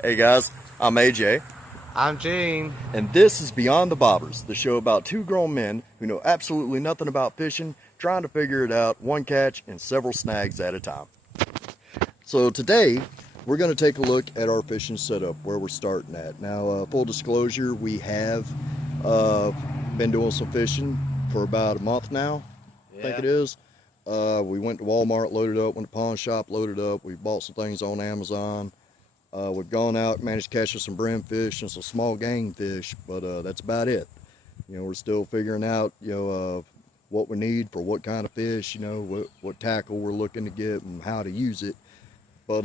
Hey guys, I'm AJ, I'm Gene. and this is Beyond the Bobbers, the show about two grown men who know absolutely nothing about fishing, trying to figure it out one catch and several snags at a time. So today, we're going to take a look at our fishing setup, where we're starting at. Now, full disclosure, we have uh, been doing some fishing for about a month now, I think Yeah. it is. We went to Walmart, loaded up, went to pawn shop, loaded up. We bought some things on Amazon. We've gone out, managed to catch us some brimfish and some small game fish, but that's about it. We're still figuring out, what we need for what kind of fish, what tackle we're looking to get and how to use it. But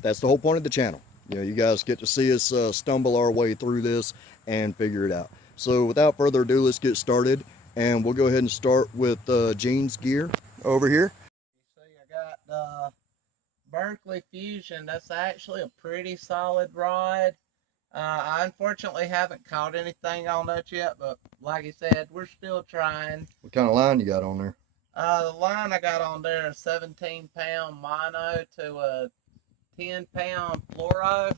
that's the whole point of the channel. You guys get to see us stumble our way through this and figure it out. So without further ado, let's get started, and we'll go ahead and start with Gene's gear over here. See, I got the Berkeley Fusion. That's actually a pretty solid rod. I unfortunately haven't caught anything on that yet, but like I said, we're still trying. What kind of line you got on there? The line I got on there is 17-pound mono to a 10-pound fluoro.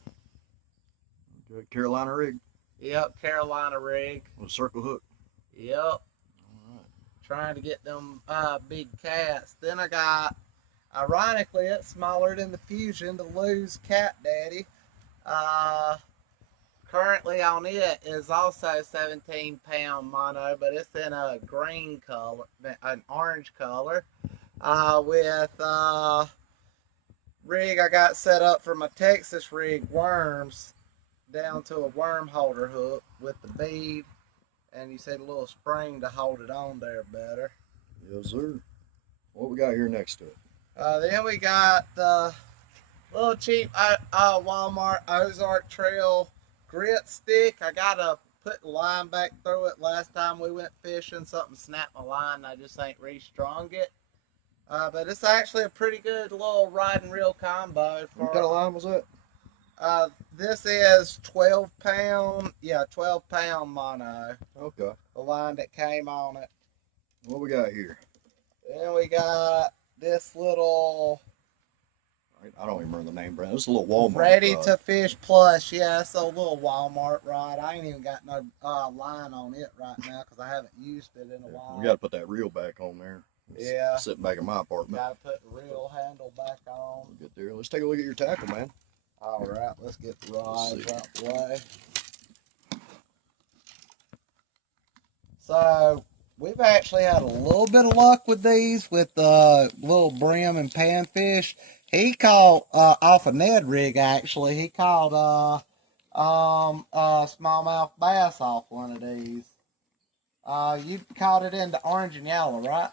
Good Carolina rig. Yep, Carolina rig. With a circle hook. Yep. All right. Trying to get them big cats. Then I got, ironically, it's smaller than the Fusion, the Lose Cat Daddy. Currently on it is also 17-pound mono, but it's in a green color, an orange color, with rig I got set up for my Texas rig worms down to a worm holder hook with the bead, and you see the little spring to hold it on there better. Yes, sir. What we got here next to it? Then we got the little cheap Walmart Ozark Trail grit stick. I gotta put the line back through it. Last time we went fishing, something snapped my line and I just ain't restrung it. But it's actually a pretty good little rod and reel combo. What kind of line was that? This is 12-pound, 12-pound mono. Okay. The line that came on it. What we got here? Then we got this little I don't even remember the name, brand. This is a little Walmart Ready rod. to Fish Plus. Yeah, it's a little Walmart rod. I ain't even got no line on it right now because I haven't used it in a while. We got to put that reel back on there. Yeah. Sitting back in my apartment. Got to put the reel handle back on. We'll get there. Let's take a look at your tackle, man. All right, let's get the rods out the way. So we've actually had a little bit of luck with these with little brim and panfish. He caught off a Ned rig actually. He caught smallmouth bass off one of these. You caught it in the orange and yellow, right?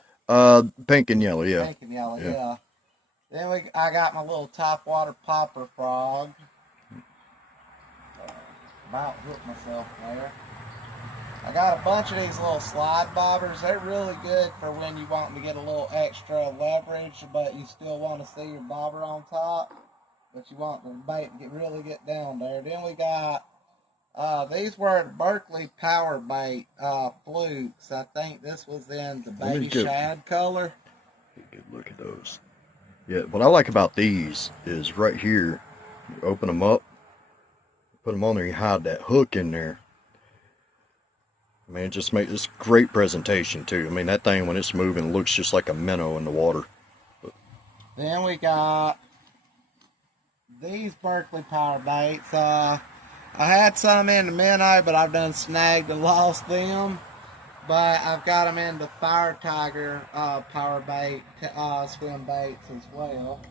Pink and yellow, yeah. Pink and yellow, yeah. Then I got my little top water popper frog. About hooked myself there. I got a bunch of these little slide bobbers. They're really good for when you want to get a little extra leverage, but you still want to see your bobber on top. But you want the bait to really get down there. Then we got, these were the Berkeley Power Bait flukes. I think this was in the baby shad color. Good look at those. Yeah, what I like about these is right here, you open them up, put them on there, you hide that hook in there. I mean, it just makes this great presentation too. I mean, that thing when it's moving looks just like a minnow in the water. Then we got these Berkeley Power Baits. I had some in the minnow, but I've done snagged and lost them. But I've got them in the Fire Tiger Power Bait swim baits as well.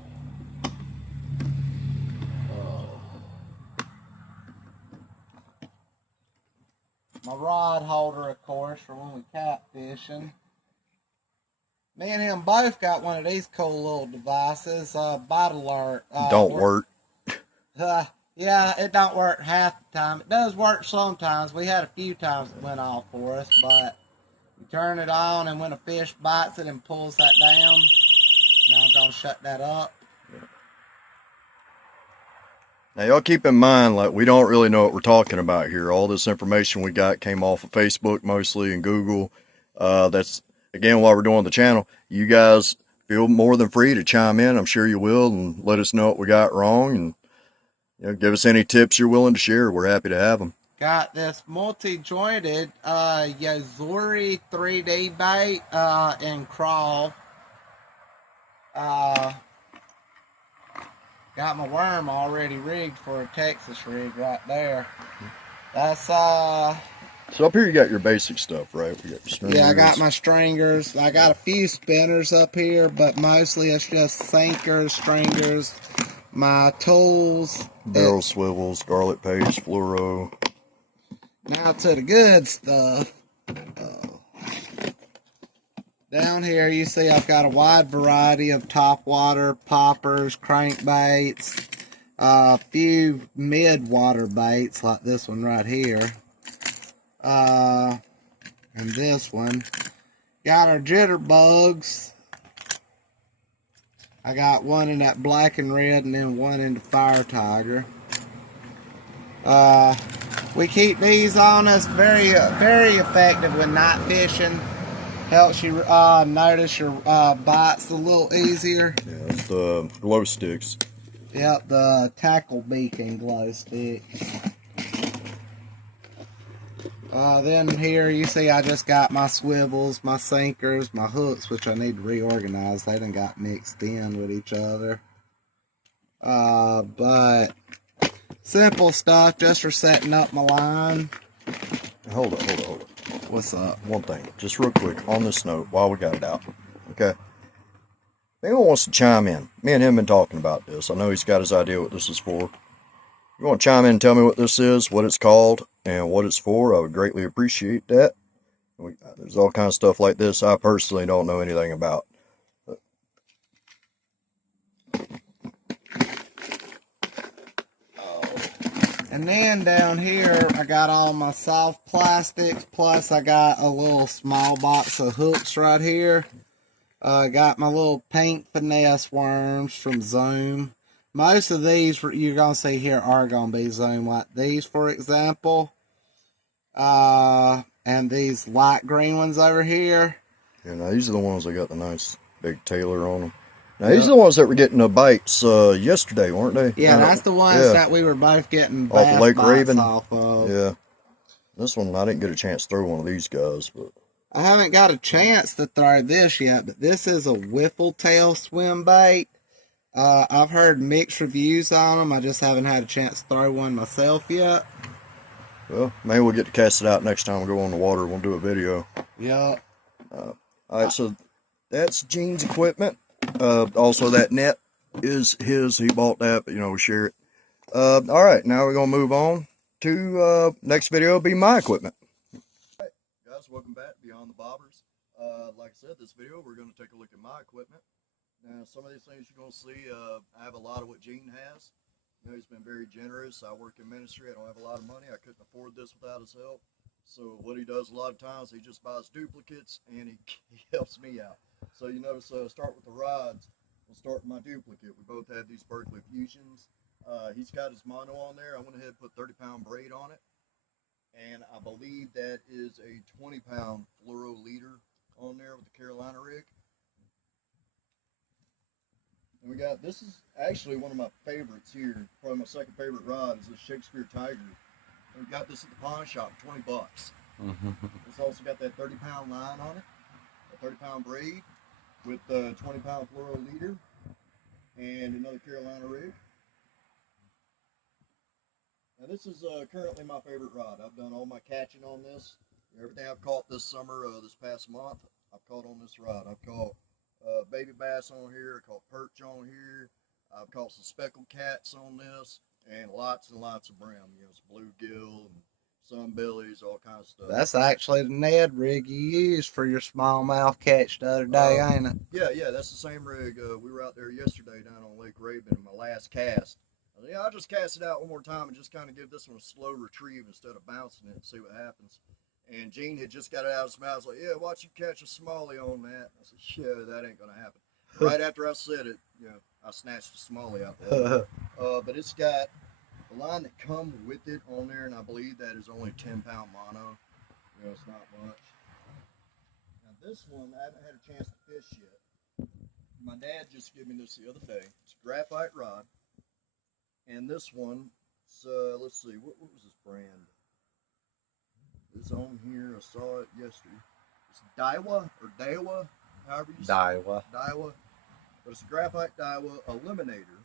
My rod holder, of course, for when we catfishing. Me and him both got one of these cool little devices. Bite Alert. Don't work. Yeah, it don't work half the time. It does work sometimes. We had a few times it went off for us, but you turn it on, and when a fish bites it and pulls that down, now I'm going to shut that up. Now, y'all keep in mind, like, we don't really know what we're talking about here. All this information we got came off of Facebook mostly and Google. That's, again, while we're doing the channel, you guys feel more than free to chime in. I'm sure you will, and let us know what we got wrong. And, give us any tips you're willing to share. We're happy to have them. Got this multi-jointed Yazuri 3D bait in crawl. Got my worm already rigged for a Texas rig right there. That's So up here you got your basic stuff, right? We got your stringers. yeah, I got my stringers. I got a few spinners up here, but mostly it's just sinkers, stringers, my tools. Barrel swivels, garlic paste, fluoro. Now to the good stuff. Down here you see I've got a wide variety of topwater, poppers, crankbaits, a few mid-water baits like this one right here. And this one. Got our jitterbugs. I got one in that black and red and then one in the fire tiger. We keep these on us, very effective when night fishing. Helps you notice your bites a little easier. Yeah, it's the glow sticks. Yep, the tackle beacon glow stick. Then here you see I just got my swivels, my sinkers, my hooks, which I need to reorganize. They done got mixed in with each other. But simple stuff just for setting up my line. Hold up. What's up? One thing, just real quick on this note while we got it out. Okay. If anyone wants to chime in, me and him been talking about this. I know he's got his idea what this is for. If you want to chime in and tell me what this is, what it's called, and what it's for, I would greatly appreciate that. There's all kinds of stuff like this I personally don't know anything about. And then down here, I got all my soft plastics, plus I got a little small box of hooks right here. I got my little pink finesse worms from Zoom. Most of these you're going to see here are going to be Zoom, like these, for example. And these light green ones over here. Yeah, now these are the ones that got the nice big tailor on them. Now, these are the ones that were getting the bites yesterday, weren't they? Yeah, that's the ones that we were both getting off of Lake Raven. Off of. Yeah. This one, I didn't get a chance to throw one of these guys, but I haven't got a chance to throw this yet, but this is a wiffle tail swim bait. I've heard mixed reviews on them. I just haven't had a chance to throw one myself yet. Well, maybe we'll get to cast it out next time we go on the water. We'll do a video. Yeah. All right, so that's Gene's equipment. Also, that net is his. He bought that, but, we share it. All right, now we're going to move on to next video will be my equipment. All right, guys, welcome back Beyond the Bobbers. Like I said, this video, we're going to take a look at my equipment. Now, some of these things you're going to see, I have a lot of what Gene has. He's been very generous. I work in ministry. I don't have a lot of money. I couldn't afford this without his help. So what he does a lot of times, he just buys duplicates, and he helps me out. So you notice, start with the rods. We'll start with my duplicate. We both have these Berkeley Fusions. He's got his mono on there. I went ahead and put 30-pound braid on it. And I believe that is a 20-pound fluoro leader on there with the Carolina rig. And we got, this is actually one of my favorites here. Probably my second favorite rod is the Shakespeare Tiger. And we got this at the pawn shop, $20. It's also got that 30-pound line on it, a 30-pound braid with the 20-pound fluoro leader and another Carolina rig. Now this is currently my favorite rod. I've done all my catching on this. Everything I've caught this summer, this past month, I've caught on this rod. I've caught baby bass on here, I caught perch on here, I've caught some speckled cats on this, and lots of brim. It's bluegill and sunbillies, all kinds of stuff. That's actually the Ned rig you used for your smallmouth catch the other day, ain't it? Yeah, that's the same rig. We were out there yesterday down on Lake Raven in my last cast. I'll just cast it out one more time and just kind of give this one a slow retrieve instead of bouncing it and see what happens. And Gene had just got it out of his mouth. I was like, yeah, watch you catch a smallie on that. I said, yeah, that ain't going to happen. Right after I said it, I snatched the smallie out there. But it's got the line that comes with it on there, and I believe that is only 10-pound mono. It's not much. Now this one, I haven't had a chance to fish yet. My dad just gave me this the other day. It's a graphite rod. And this one, let's see, what was this brand? It's on here. I saw it yesterday. It's Daiwa or Daiwa, however you say it. Daiwa. Daiwa. But it's a graphite Daiwa eliminator.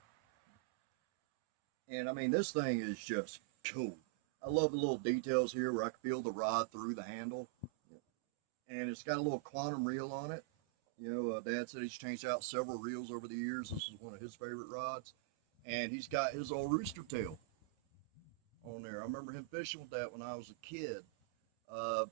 And I mean, this thing is just cool. I love the little details here where I can feel the rod through the handle. And it's got a little quantum reel on it. You know, Dad said he's changed out several reels over the years. This is one of his favorite rods. And he's got his old rooster tail on there. I remember him fishing with that when I was a kid.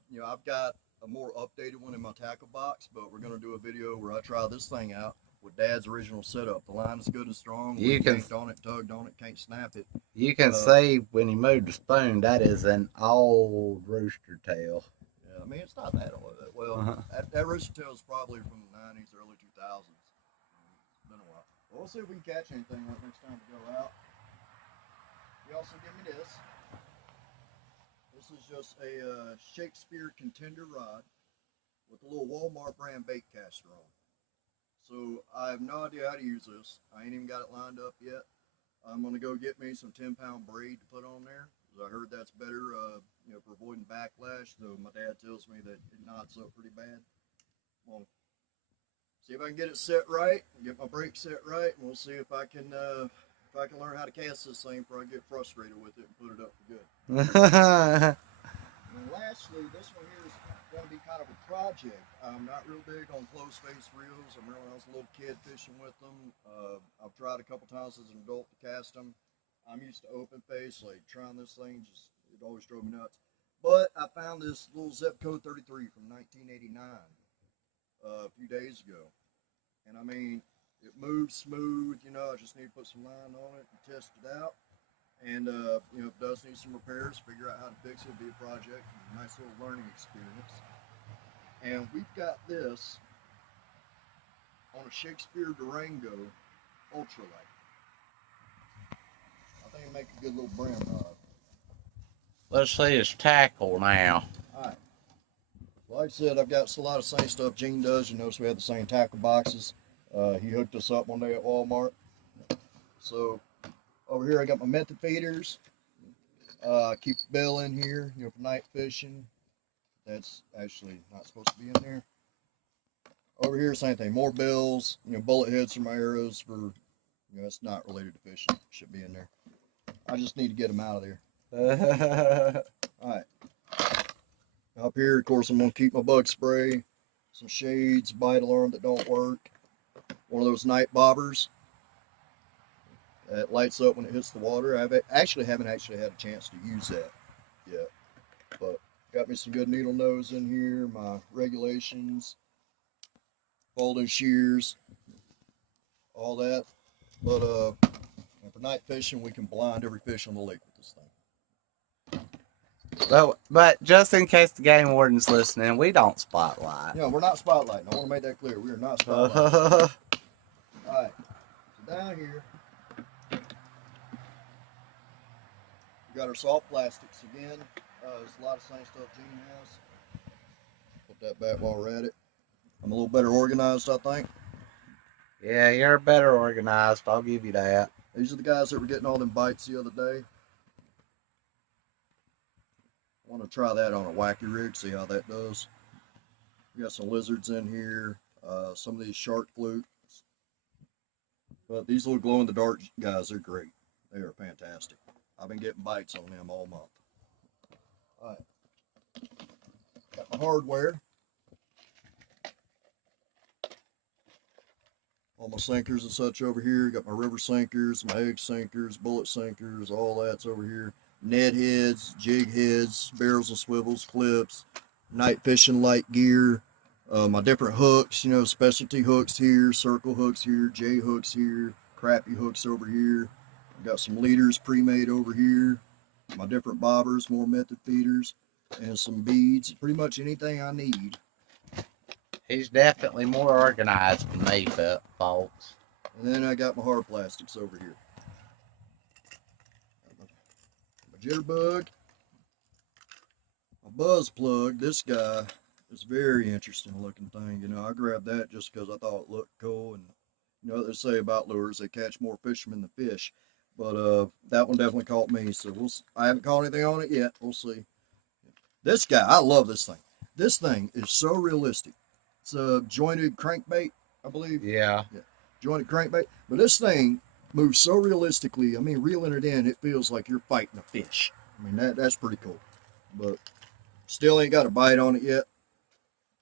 You know, I've got a more updated one in my tackle box, but we're going to do a video where I try this thing out with Dad's original setup. The line is good and strong. You can yanked on it, tugged on it, can't snap it. You can see when he moved the spoon, that is an old rooster tail. Yeah, I mean, it's not that old. Well, that rooster tail is probably from the 90s, early 2000s. It's been a while. Well, we'll see if we can catch anything like next time we go out. He also give me this. This is just a Shakespeare contender rod with a little Walmart brand bait caster on. So I have no idea how to use this. I ain't even got it lined up yet. I'm gonna go get me some 10-pound braid to put on there, because I heard that's better, you know, for avoiding backlash. Though my dad tells me that it knots up pretty bad. Well, see if I can get it set right, get my brake set right, and we'll see if I can learn how to cast this thing before I get frustrated with it and put it up for good. And lastly, this one here is going to be kind of a project. I'm not real big on closed face reels. I remember when I was a little kid fishing with them. I've tried a couple times as an adult to cast them. I'm used to open face, like trying this thing, just it always drove me nuts. But I found this little Zepco 33 from 1989 a few days ago. And I mean, it moves smooth, you know, I just need to put some line on it and test it out. And, you know, if it does need some repairs, figure out how to fix it, it'll be a project, a nice little learning experience. And we've got this on a Shakespeare Durango ultralight. I think it'll make a good little brim rod. Let's see his tackle now. Alright. Like I said, I've got a lot of the same stuff Gene does. You notice we have the same tackle boxes. He hooked us up one day at Walmart. So, over here I got my method feeders. Keep the bill in here, you know, for night fishing. That's actually not supposed to be in there. Over here, same thing. More bills, you know, bullet heads for my arrows for, you know, it's not related to fishing. Should be in there. I just need to get them out of there. Alright. Up here, of course, I'm going to keep my bug spray, some shades, bite alarm that don't work, one of those night bobbers that lights up when it hits the water. I haven't actually had a chance to use that yet, but got me some good needle nose in here, my regulations, folding shears, all that. But for night fishing, we can blind every fish on the lake with this thing. But just in case the game warden's listening, we don't spotlight. Yeah, we're not spotlighting. I want to make that clear. We are not spotlighting. Alright, so down here, we got our soft plastics again. There's a lot of same stuff Gene has. Put that back while we're at it. I'm a little better organized, I think. Yeah, you're better organized. I'll give you that. These are the guys that were getting all them bites the other day. I want to try that on a wacky rig, see how that does. We got some lizards in here, some of these shark flukes. But these little glow-in-the-dark guys, they're great. They are fantastic. I've been getting bites on them all month. Alright. Got my hardware. All my sinkers and such over here. Got my river sinkers, my egg sinkers, bullet sinkers, all that's over here. Net heads, jig heads, barrels and swivels, clips, night fishing light gear, my different hooks, you know, specialty hooks here, circle hooks here, J hooks here, crappy hooks over here. I've got some leaders pre-made over here, my different bobbers, more method feeders, and some beads, pretty much anything I need. He's definitely more organized than me, folks. And then I got my hard plastics over here. My jitterbug, my buzz plug. This guy is very interesting looking thing. You know, I grabbed that just because I thought it looked cool. And you know what they say about lures, they catch more fishermen than fish. But that one definitely caught me. So I haven't caught anything on it yet. We'll see. This guy, I love this thing. This thing is so realistic. It's a jointed crankbait, I believe. Yeah. Jointed crankbait. But this thing moves so realistically. I mean, reeling it in, it feels like you're fighting a fish. I mean, that's pretty cool. But still ain't got a bite on it yet.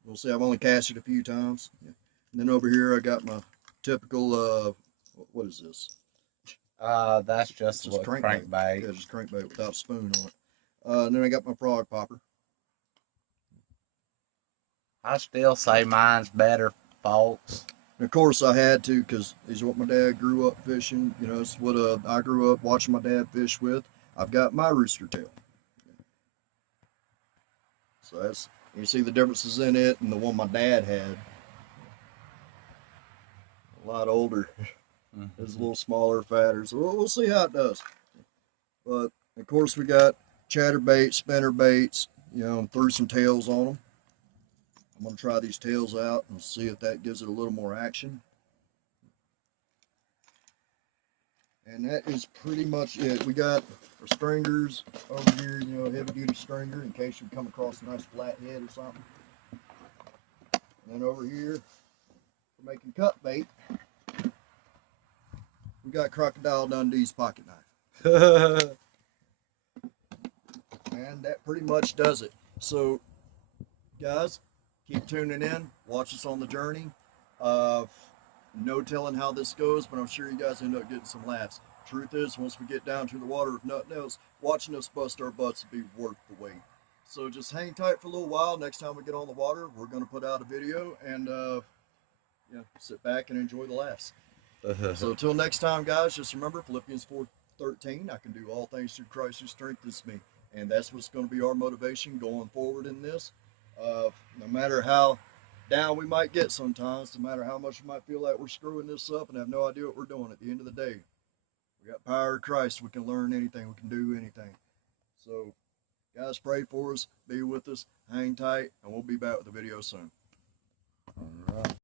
We'll see. I've only cast it a few times. Yeah. And then over here, I got my typical, what is this? That's just a crankbait. Yeah, just crankbait without a spoon on it. And then I got my frog popper. I still say mine's better, folks. And of course, I had to, because these are what my dad grew up fishing. You know, it's what I grew up watching my dad fish with. I've got my rooster tail. So that's, you see the differences in it and the one my dad had. A lot older. It's a little smaller, fatter. So we'll see how it does. But of course, we got chatterbait, spinner baits. You know, and threw some tails on them. I'm going to try these tails out and see if that gives it a little more action. And that is pretty much it. We got our stringers over here, you know, heavy duty stringer in case you come across a nice flat head or something. And then over here, for making cut bait, we got Crocodile Dundee's pocket knife. And that pretty much does it. So, guys, keep tuning in. Watch us on the journey. No telling how this goes, but I'm sure you guys end up getting some laughs. Truth is, once we get down to the water, if nothing else, watching us bust our butts will be worth the wait. So just hang tight for a little while. Next time we get on the water, we're going to put out a video and sit back and enjoy the laughs. So until next time, guys, just remember Philippians 4:13, I can do all things through Christ who strengthens me. And that's what's going to be our motivation going forward in this. No matter how down we might get sometimes, no matter how much we might feel like we're screwing this up and have no idea what we're doing, at the end of the day, we got power of Christ. We can learn anything. We can do anything. So, guys, pray for us. Be with us. Hang tight. And we'll be back with a video soon.